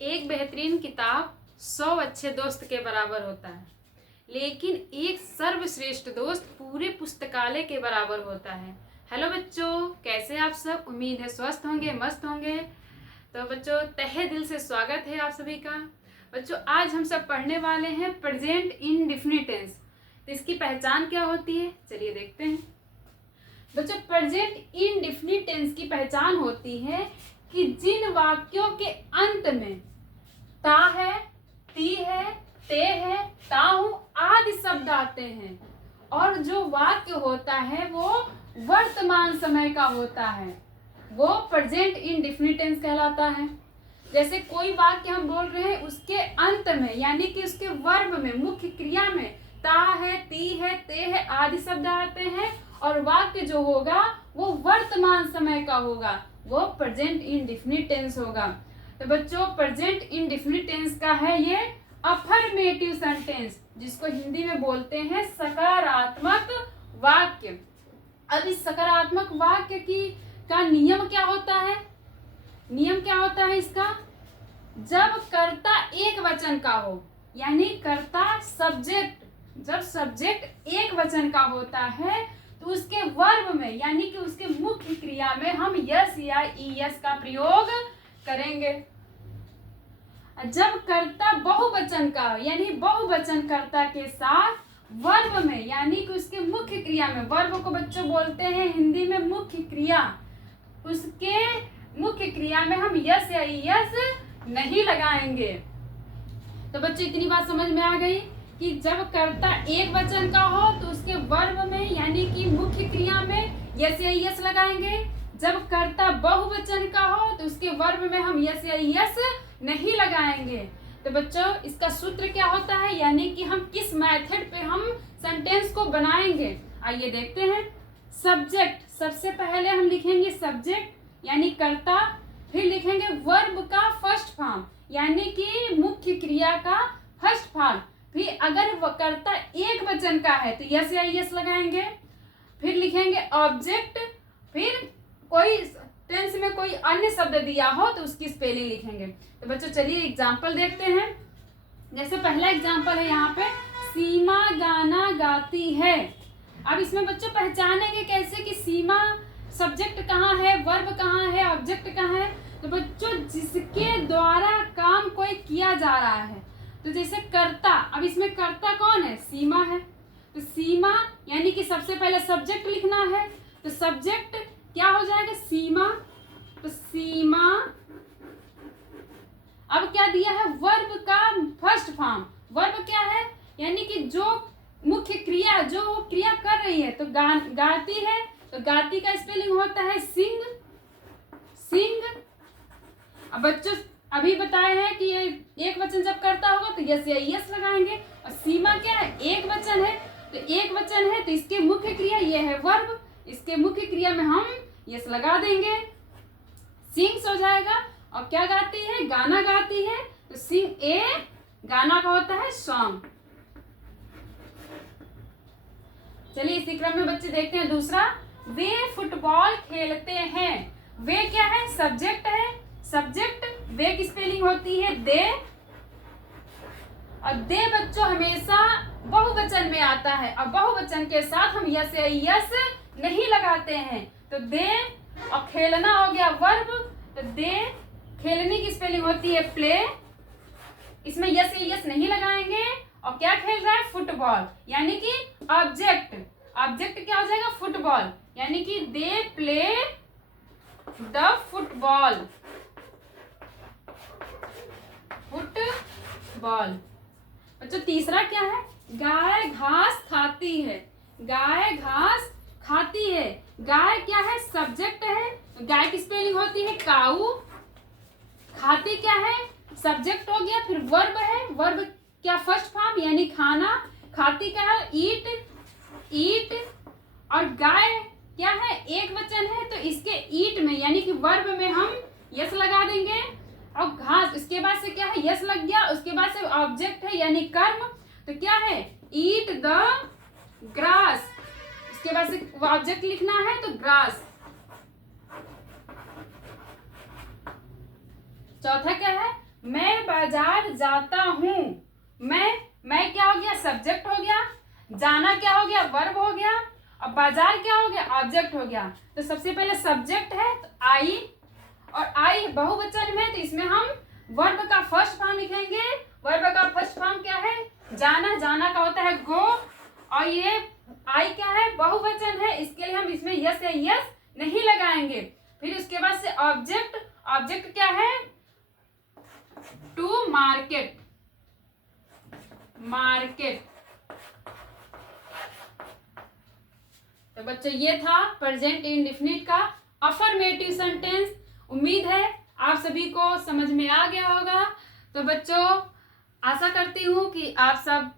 एक बेहतरीन किताब 100 अच्छे दोस्त के बराबर होता है, लेकिन एक सर्वश्रेष्ठ दोस्त पूरे पुस्तकालय के बराबर होता है। हेलो बच्चों, कैसे आप सब? उम्मीद है स्वस्थ होंगे, मस्त होंगे। तो बच्चों, तहे दिल से स्वागत है आप सभी का। बच्चों, आज हम सब पढ़ने वाले हैं प्रेजेंट इंडेफिनिट टेंस। तो इसकी पहचान क्या होती है, चलिए देखते हैं। बच्चों, प्रेजेंट इंडेफिनिट टेंस की पहचान होती है कि जिन वाक्यों के अंत में ता है, ती है, ते है, ताहू आदि शब्द आते हैं और जो वाक्य होता है वो वर्तमान समय का होता है, वो प्रेजेंट इंडेफिनिट टेंस कहलाता है। जैसे कोई वाक्य हम बोल रहे हैं, उसके अंत में यानी कि उसके वर्ब में, मुख्य क्रिया में ता है, ती है, ते है आदि शब्द आते हैं और वाक्य जो होगा वो वर्तमान समय का होगा, वो प्रेजेंट इंडेफिनिट टेंस होगा। तो बच्चों, प्रेजेंट इंडेफिनिट टेंस का है ये अफर्मेटिव सेंटेंस, जिसको हिंदी में बोलते हैं सकारात्मक वाक्य। अब इस सकारात्मक वाक्य का नियम क्या होता है? नियम क्या होता है इसका? जब कर्ता एक वचन का हो, यानी कर्ता सब्जेक्ट, जब सब्जेक्ट एक वचन का होता है तो उसके वर्ब में यानी कि उसके मुख्य क्रिया में हम यस या ईएस का प्रयोग करेंगे। जब कर्ता बहुवचन का, यानी बहुवचन कर्ता के साथ वर्ब में यानी कि उसके मुख्य क्रिया में, वर्ब को बच्चों बोलते हैं हिंदी में मुख्य क्रिया, उसके मुख्य क्रिया में हम यस या ईएस नहीं लगाएंगे। तो बच्चों, इतनी बात समझ में आ गई कि जब कर्ता एक वचन का हो तो उसके वर्ब में यानी कि मुख्य क्रिया में यस या ईएस लगाएंगे। जब कर्ता बहुवचन का हो तो उसके वर्ब में हम यस या ईएस नहीं लगाएंगे। तो बच्चों, इसका सूत्र क्या होता है, यानी कि हम किस मेथड पे हम सेंटेंस को बनाएंगे, आइए देखते हैं। सब्जेक्ट, सबसे पहले हम लिखेंगे सब्जेक्ट यानी कर्ता, फिर लिखेंगे वर्ब का फर्स्ट फॉर्म यानी कि मुख्य क्रिया का फर्स्ट फॉर्म, फिर अगर कर्ता एक वचन का है तो यस या यस लगाएंगे, फिर लिखेंगे ऑब्जेक्ट, फिर कोई टेंस में कोई अन्य शब्द दिया हो तो उसकी स्पेलिंग लिखेंगे। तो बच्चों, चलिए एग्जाम्पल देखते हैं। जैसे पहला एग्जाम्पल है यहाँ पे, सीमा गाना गाती है। अब इसमें बच्चों पहचानेंगे कैसे कि सीमा सब्जेक्ट कहाँ है, वर्ब कहाँ है, ऑब्जेक्ट कहाँ है? तो बच्चों, जिसके द्वारा काम कोई किया जा रहा है, तो जैसे कर्ता, अब इसमें कर्ता कौन है? सीमा है। तो सीमा यानी कि सबसे पहले सब्जेक्ट लिखना है, तो सब्जेक्ट क्या हो जाएगा? सीमा। तो सीमा, अब क्या दिया है? वर्ब का फर्स्ट फॉर्म। वर्ब क्या है? यानी कि जो मुख्य क्रिया, जो वो क्रिया कर रही है, तो गाती है, तो गाती का स्पेलिंग होता है सिंग, सिंग। अब बच्चों अभी बताए हैं कि ये एक वचन जब करता होगा तो यस या यस लगाएंगे। और सीमा क्या है? एक वचन है, तो एक वचन है तो इसके मुख्य क्रिया ये है वर्ब, इसके मुख्य क्रिया में हम यस लगा देंगे, सिंग्स हो जाएगा। और क्या गाती है? गाना गाती है, तो सिंग ए, गाना का होता है सॉन्ग। चलिए इसी क्रम में बच्चे देखते हैं दूसरा, वे फुटबॉल खेलते हैं। वे क्या है? सब्जेक्ट है, सब्जेक्ट, वे की स्पेलिंग होती है दे, और दे बच्चों हमेशा बहुवचन में आता है और बहुवचन के साथ हम यस या यस नहीं लगाते हैं। तो दे, और खेलना हो गया वर्ब, तो दे, खेलने की स्पेलिंग होती है प्ले, इसमें यस या यस नहीं लगाएंगे। और क्या खेल रहा है? फुटबॉल, यानी कि ऑब्जेक्ट, ऑब्जेक्ट क्या हो जाएगा? फुटबॉल, यानी कि they play the football, football. बच्चों तीसरा क्या है? गाय घास खाती है। गाय घास खाती है, गाय क्या है? सब्जेक्ट है, गाय की स्पेलिंग होती है काऊ, खाती क्या है? सब्जेक्ट हो गया, फिर वर्ब है, वर्ब क्या? फर्स्ट फॉर्म यानी खाना, खाती क्या है? ईट, ईट। और गाय क्या है? एक वचन है, तो इसके ईट में यानी कि वर्ब में हम यस लगा देंगे। और घास, इसके बाद से क्या है? यस लग गया, उसके बाद से ऑब्जेक्ट है यानी कर्म, तो क्या है? ईट द ग्रास, इसके बाद से ऑब्जेक्ट लिखना है तो ग्रास। चौथा क्या है? मैं बाजार जाता हूँ। मैं क्या हो गया, सब्जेक्ट हो गया। जाना क्या हो गया, वर्ब हो गया। अब बाजार क्या हो गया, ऑब्जेक्ट हो गया। तो सबसे पहले सब्जेक्ट है तो आई, और आई बहुवचन में, तो इसमें हम वर्ब का फर्स्ट फॉर्म लिखेंगे। वर्ब का फर्स्ट फॉर्म क्या है, जाना। जाना का होता है गो, और ये आई क्या है, बहुवचन है, इसके लिए हम इसमें यस या यस नहीं लगाएंगे। फिर उसके बाद से ऑब्जेक्ट। ऑब्जेक्ट क्या है, टू मार्केट। मार्केट। तो बच्चों ये था प्रेजेंट इंडेफिनिट का अफर्मेटिव सेंटेंस। उम्मीद है आप सभी को समझ में आ गया होगा। तो बच्चों आशा करती हूँ कि आप सब